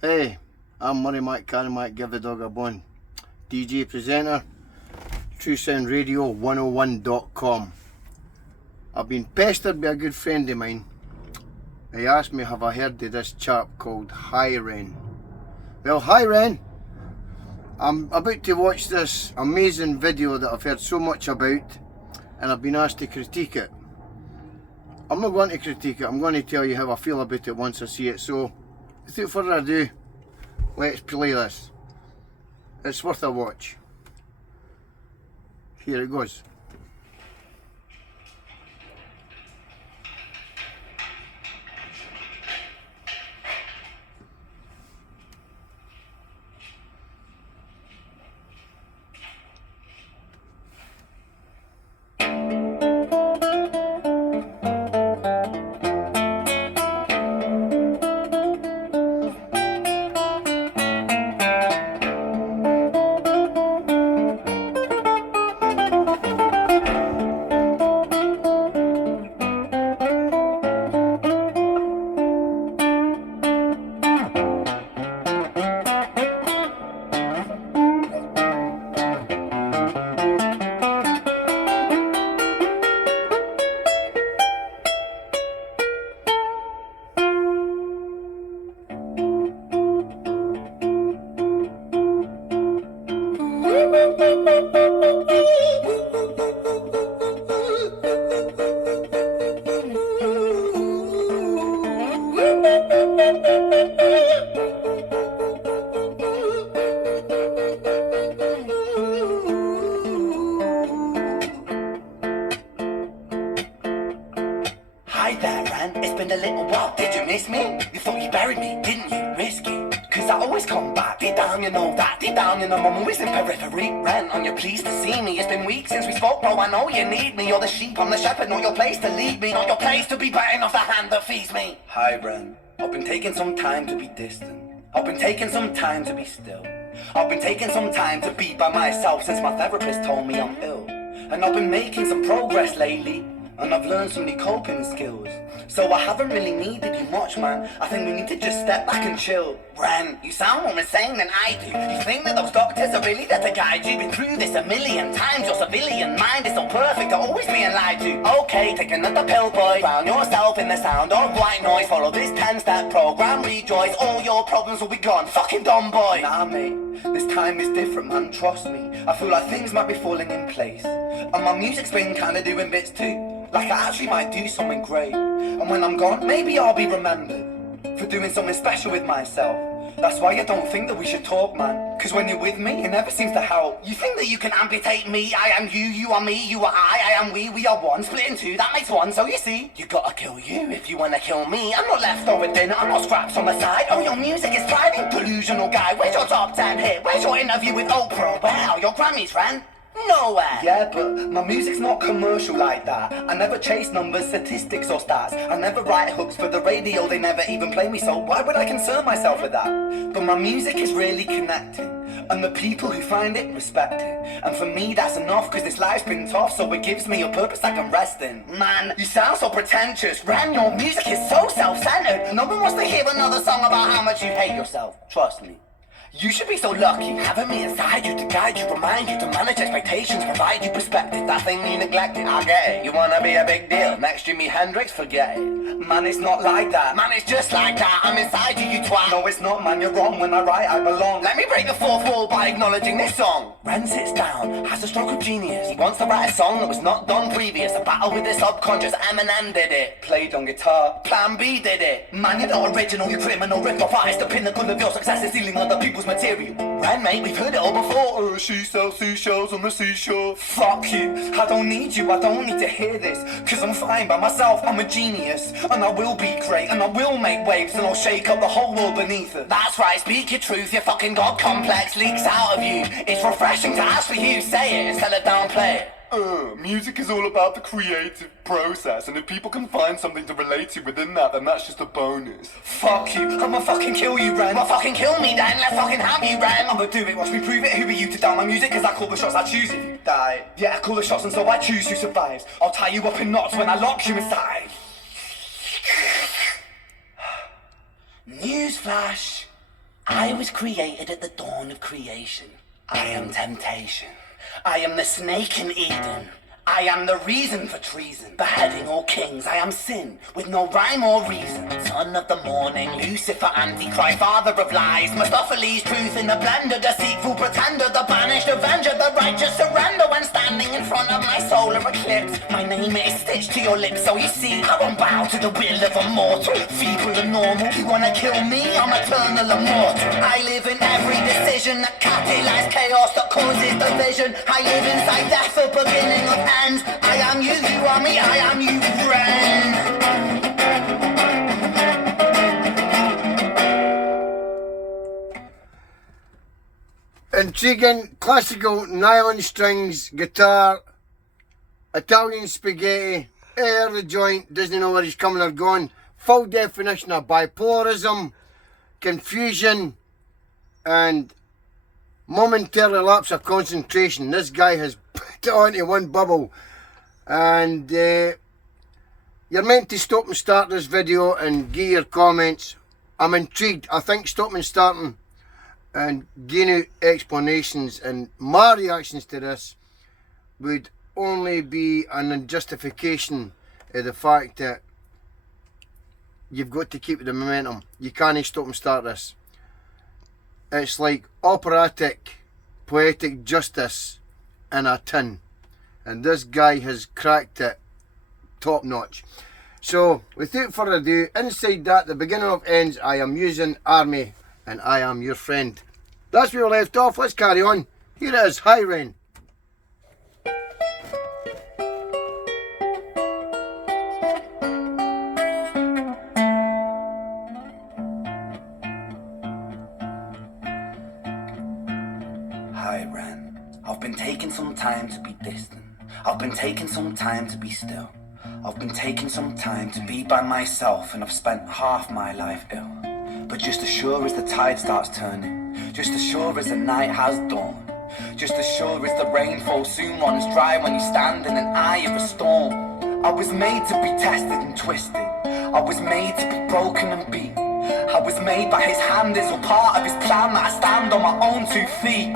Hey, I'm Murraymac, Caramac, give the dog a bone. DJ presenter, TrueSoundRadio101.com. I've been pestered by a good friend of mine. He asked me have I heard of this chap called iRen. Well, iRen, I'm about to watch this amazing video that I've heard so much about, and I've been asked to critique it. I'm not going to critique it, I'm going to tell you how I feel about it once I see it. So, without further ado, let's play this. It's worth a watch. Here it goes. Hi there, Ran. It's been a little while. Did you miss me? You thought you buried me, didn't you? Risky. Cause I always come back. Deep down, you know that. Deep down, you know I'm always in periphery. Ran, are you pleased to see me? It's been weeks since we spoke, bro. I know you need me. You're the sheep, I'm the shepherd. Not your place to lead me. Not your place to be biting off the hand that feeds me. Hi, Ran. I've been taking some time to be distant. I've been taking some time to be still. I've been taking some time to be by myself since my therapist told me I'm ill. And I've been making some progress lately. And I've learned so many coping skills. So I haven't really needed you much, man. I think we need to just step back and chill. Ren, you sound more insane than I do. You think that those doctors are really there to guide you? Been through this a million times. Your civilian mind is so perfect, you're always being lied to. Okay, take another pill, boy. Drown yourself in the sound of white noise. Follow this 10-step program, rejoice. All your problems will be gone. Fucking dumb boy. Nah, mate, this time is different, man. Trust me. I feel like things might be falling in place. And my music's been kinda doing bits too. Like I actually might do something great. And when I'm gone, maybe I'll be remembered for doing something special with myself. That's why I don't think that we should talk, man. Cause when you're with me, it never seems to help. You think that you can amputate me? I am you, you are me, you are I am we are one. Split in two, that makes one, so you see. You gotta kill you if you wanna kill me. I'm not leftover dinner, I'm not scraps on the side. Oh, your music is thriving, delusional guy. Where's your top 10 hit? Where's your interview with Oprah? Wow, your Grammys, friend. Nowhere. Yeah, but my music's not commercial like that. I never chase numbers, statistics or stats. I never write hooks for the radio, they never even play me, so why would I concern myself with that? But my music is really connecting, and the people who find it respect it. And for me that's enough, cause this life's been tough, so it gives me a purpose I can rest in. Man, you sound so pretentious. Ran, your music is so self-centered. No one wants to hear another song about how much you hate yourself. Trust me. You should be so lucky, having me inside you to guide you, remind you to manage expectations, provide you perspective. That thing you neglected, I get it. You wanna be a big deal, next Jimi Hendrix, forget it. Man, it's not like that. Man, it's just like that. I'm inside you, you twat. No, it's not, man, you're wrong. When I write, I belong. Let me break the fourth wall by acknowledging this song. Ren sits down, has a stroke of genius. He wants to write a song that was not done previous. A battle with the subconscious, Eminem did it. Played on guitar, Plan B did it. Man, you're not original, you're criminal, rip-off artist. The pinnacle of your success is stealing other people's material. Ren, mate, we've heard it all before. She sells seashells on the seashore. Fuck you, I don't need you, I don't need to hear this. Cause I'm fine by myself, I'm a genius. And I will be great, and I will make waves. And I'll shake up the whole world beneath us. That's right, speak your truth, your fucking god complex leaks out of you. It's refreshing to actually hear you say it instead of downplay it. Music is all about the creative process, and if people can find something to relate to within that, then that's just a bonus. Fuck you, I'ma fucking kill you, Ren. Well, fucking kill me then, let's fucking have you, Ren. I'ma do it, watch me prove it. Who are you to down my music? Cause I call the shots, I choose if you die. Yeah, I call the shots and so I choose who survives. I'll tie you up in knots when I lock you inside. Newsflash, I was created at the dawn of creation. I am temptation. I am the snake in Eden. I am the reason for treason, beheading all kings. I am sin, with no rhyme or reason. Son of the morning, Lucifer, Antichrist, father of lies. Mephistopheles, truth in the blender, deceitful pretender, the banished avenger, the righteous surrender. When standing in front of my solar eclipse, my name is stitched to your lips. So you see, I won't bow to the will of a mortal, feeble and normal. You wanna kill me? I'm eternal immortal. I live in every decision that catalyzes chaos, that causes division. I live inside death, the beginning of end. I am you, you are me, I am you, friend. Intriguing, classical nylon strings, guitar, Italian spaghetti, air the joint, doesn't know where he's coming or going. Full definition of bipolarism, confusion, and momentary lapse of concentration. This guy has put it onto one bubble, and you're meant to stop and start this video and give your comments. I'm intrigued. I think stopping and starting and giving out explanations and my reactions to this would only be an justification of the fact that you've got to keep the momentum. You can't stop and start this. It's like operatic, poetic justice in a tin. And this guy has cracked it top notch. So, without further ado, inside that, the beginning of ends, I am using Army, and I am your friend. That's where we left off. Let's carry on. Here it is, iRen. iRen. I've been taking some time to be distant. I've been taking some time to be still. I've been taking some time to be by myself, and I've spent half my life ill. But just as sure as the tide starts turning, just as sure as the night has dawned, just as sure as the rainfall soon runs dry when you stand in an eye of a storm. I was made to be tested and twisted. I was made to be broken and beat. I was made by his hand, it's all part of his plan that I stand on my own 2 feet.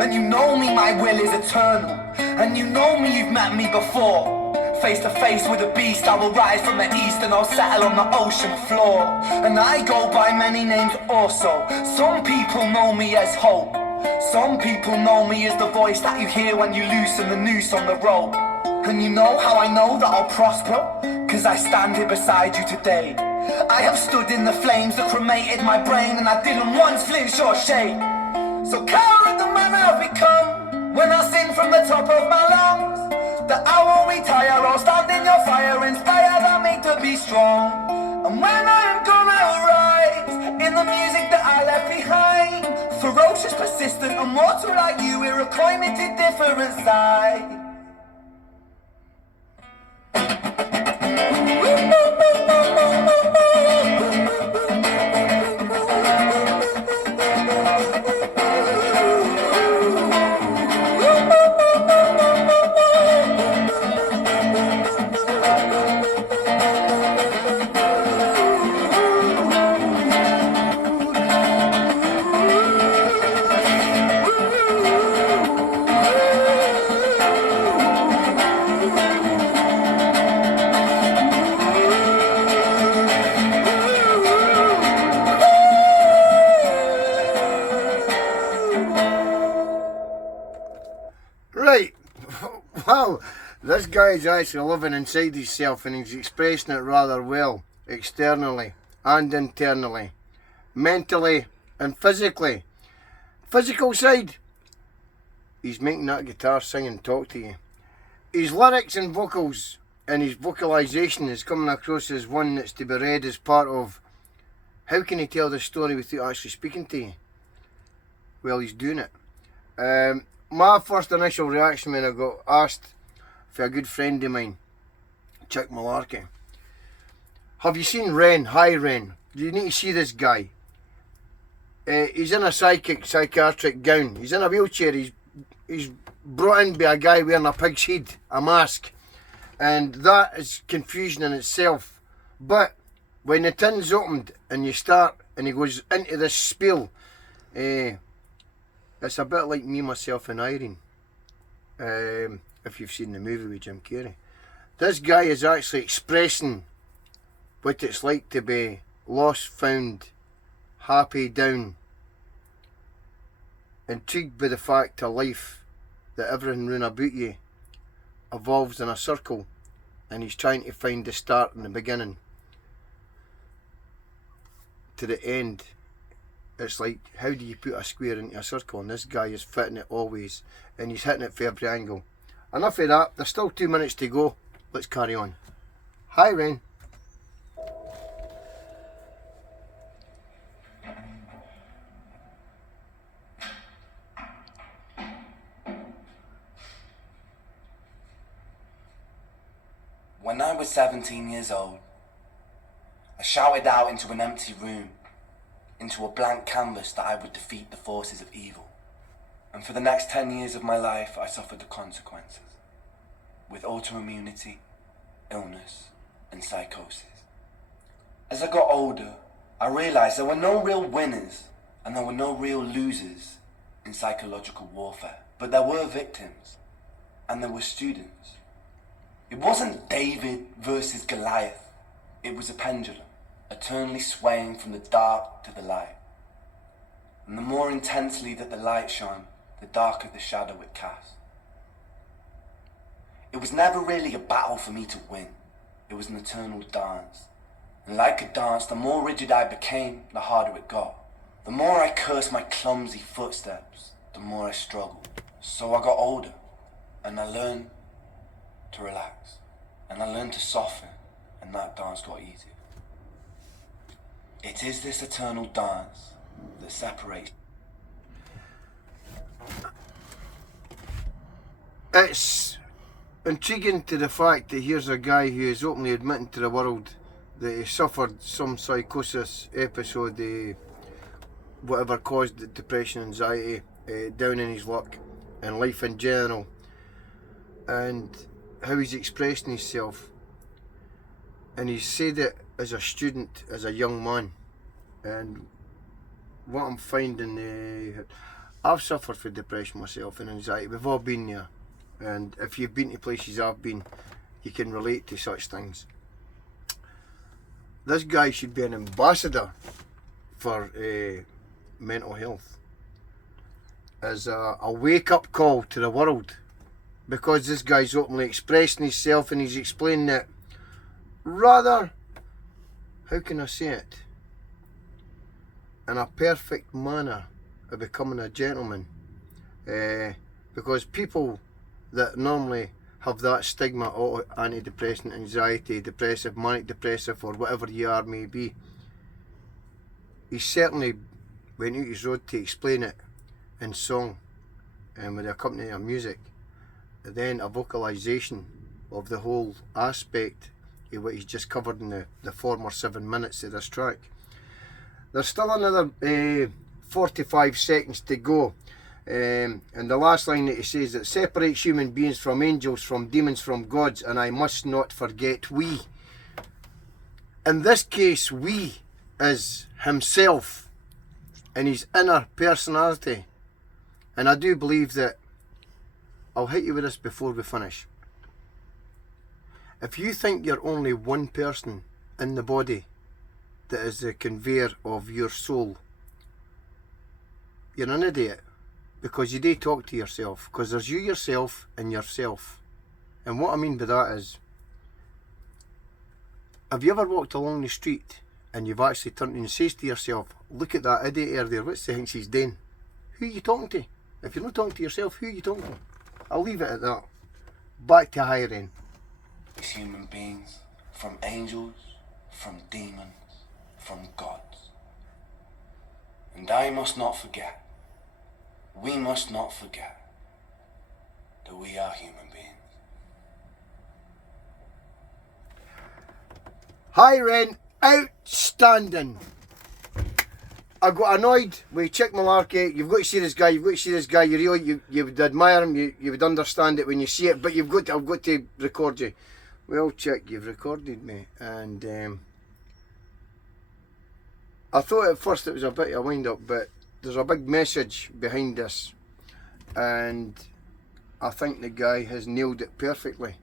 And you know me, my will is eternal. And you know me, you've met me before. Face to face with a beast, I will rise from the east and I'll settle on the ocean floor. And I go by many names also. Some people know me as hope. Some people know me as the voice that you hear when you loosen the noose on the rope. And you know how I know that I'll prosper? 'Cause I stand here beside you today. I have stood in the flames that cremated my brain, and I didn't once flinch or shake. So coward the man I've become, when I sing from the top of my lungs, that I won't retire, I'll stand in your fire, inspired I make to be strong. And when I am gone I'll rise, in the music that I left behind. Ferocious, persistent, immortal like you, we're a climate different side. Right. Wow. This guy's actually living inside himself, and he's expressing it rather well, externally and internally, mentally and physically. Physical side, he's making that guitar sing and talk to you. His lyrics and vocals and his vocalisation is coming across as one that's to be read as part of how can he tell this story without actually speaking to you? Well, he's doing it. My first initial reaction when I got asked for a good friend of mine, Chick Malarkey, have you seen Ren? iRen. You need to see this guy. He's in a psychiatric gown. He's in a wheelchair. He's brought in by a guy wearing a pig's head, a mask. And that is confusion in itself. But when the tin's opened and you start and he goes into this spiel It's a bit like Me, Myself and iRen. If you've seen the movie with Jim Carrey. This guy is actually expressing what it's like to be lost, found, happy, down, intrigued by the fact of life that everything round about you evolves in a circle, and he's trying to find the start and the beginning to the end. It's like, how do you put a square into a circle? And this guy is fitting it always, and he's hitting it for every angle. Enough of that, there's still 2 minutes to go. Let's carry on. Hi, Ren. When I was 17 years old, I shouted out into an empty room, into a blank canvas, that I would defeat the forces of evil. And for the next 10 years of my life, I suffered the consequences, with autoimmunity, illness, and psychosis. As I got older, I realized there were no real winners and there were no real losers in psychological warfare, but there were victims and there were students. It wasn't David versus Goliath. It was a pendulum, eternally swaying from the dark to the light. And the more intensely that the light shone, the darker the shadow it cast. It was never really a battle for me to win. It was an eternal dance. And like a dance, the more rigid I became, the harder it got. The more I cursed my clumsy footsteps, the more I struggled. So I got older, and I learned to relax, and I learned to soften, and that dance got easier. It is this eternal dance that separates. It's intriguing to the fact that here's a guy who is openly admitting to the world that he suffered some psychosis episode, whatever caused the depression, anxiety, down in his luck, and life in general, and how he's expressing himself. And he's said it as a student, as a young man. And what I'm finding, I've suffered from depression myself and anxiety. We've all been there. And if you've been to places I've been, you can relate to such things. This guy should be an ambassador for mental health, as a wake-up call to the world, because this guy's openly expressing himself and he's explaining it rather, how can I say it, in a perfect manner of becoming a gentleman, because people that normally have that stigma of antidepressant, anxiety, depressive, manic depressive, or whatever you are may be, he certainly went out his road to explain it in song and with the accompaniment of music, and then a vocalisation of the whole aspect of what he's just covered in the former 7 minutes of this track. There's still another 45 seconds to go. And the last line that he says, that separates human beings from angels, from demons, from gods, and I must not forget we. In this case, we is himself and his inner personality. And I do believe that, I'll hit you with this before we finish. If you think you're only one person in the body that is the conveyor of your soul, you're an idiot. Because you do talk to yourself, because there's you, yourself, and yourself. And what I mean by that is, have you ever walked along the street and you've actually turned and says to yourself, look at that idiot there, what's the thing she's doing? Who are you talking to? If you're not talking to yourself, who are you talking to? I'll leave it at that. Back to iRen. Human beings, from angels, from demons, from gods. And I must not forget, we must not forget that we are human beings. iRen, outstanding. I got annoyed with Chick Malarkey. You've got to see this guy, you've got to see this guy, you would admire him, you would understand it when you see it, but I've got to record you. Well, Chick, you've recorded me, and I thought at first it was a bit of a wind up, but there's a big message behind this, and I think the guy has nailed it perfectly.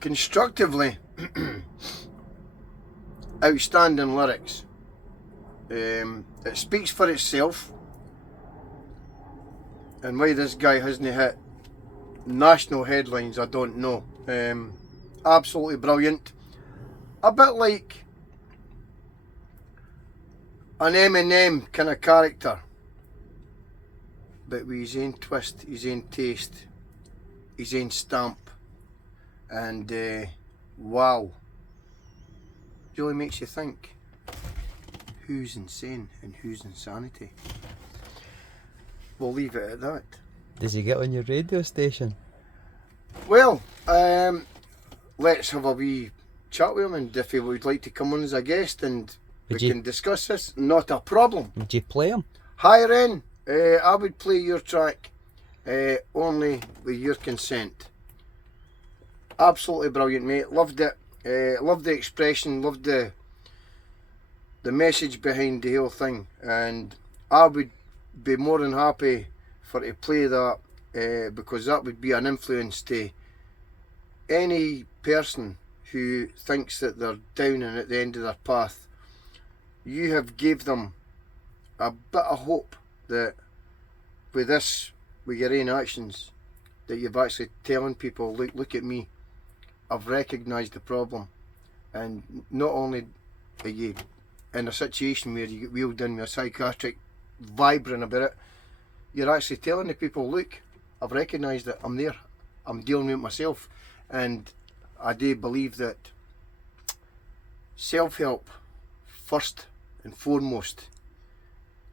Constructively, outstanding lyrics. It speaks for itself, and why this guy hasn't hit national headlines, I don't know. Absolutely brilliant. A bit like an Eminem kind of character, but with his own twist, his own taste, his own stamp, and wow, really makes you think, who's insane and who's insanity? We'll leave it at that. Does he get on your radio station? Well, let's have a wee chat with him, and if he would like to come on as a guest and we can discuss this, not a problem. Would you play him? iRen, I would play your track only with your consent. Absolutely brilliant, mate. Loved it. Loved the expression, loved the message behind the whole thing, and I would be more than happy for to play that, because that would be an influence to any person who thinks that they're down and at the end of their path. You have gave them a bit of hope that with this, with your own actions, that you've actually telling people, look at me, I've recognised the problem, and not only are you in a situation where you get wheeled in with a psychiatric vibrant about it, you're actually telling the people, look, I've recognised that I'm there, I'm dealing with it myself. And I do believe that self-help, first and foremost,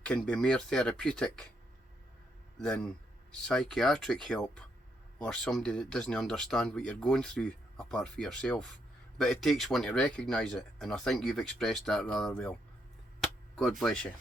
can be more therapeutic than psychiatric help or somebody that doesn't understand what you're going through apart from yourself. But it takes one to recognise it, and I think you've expressed that rather well. God bless you.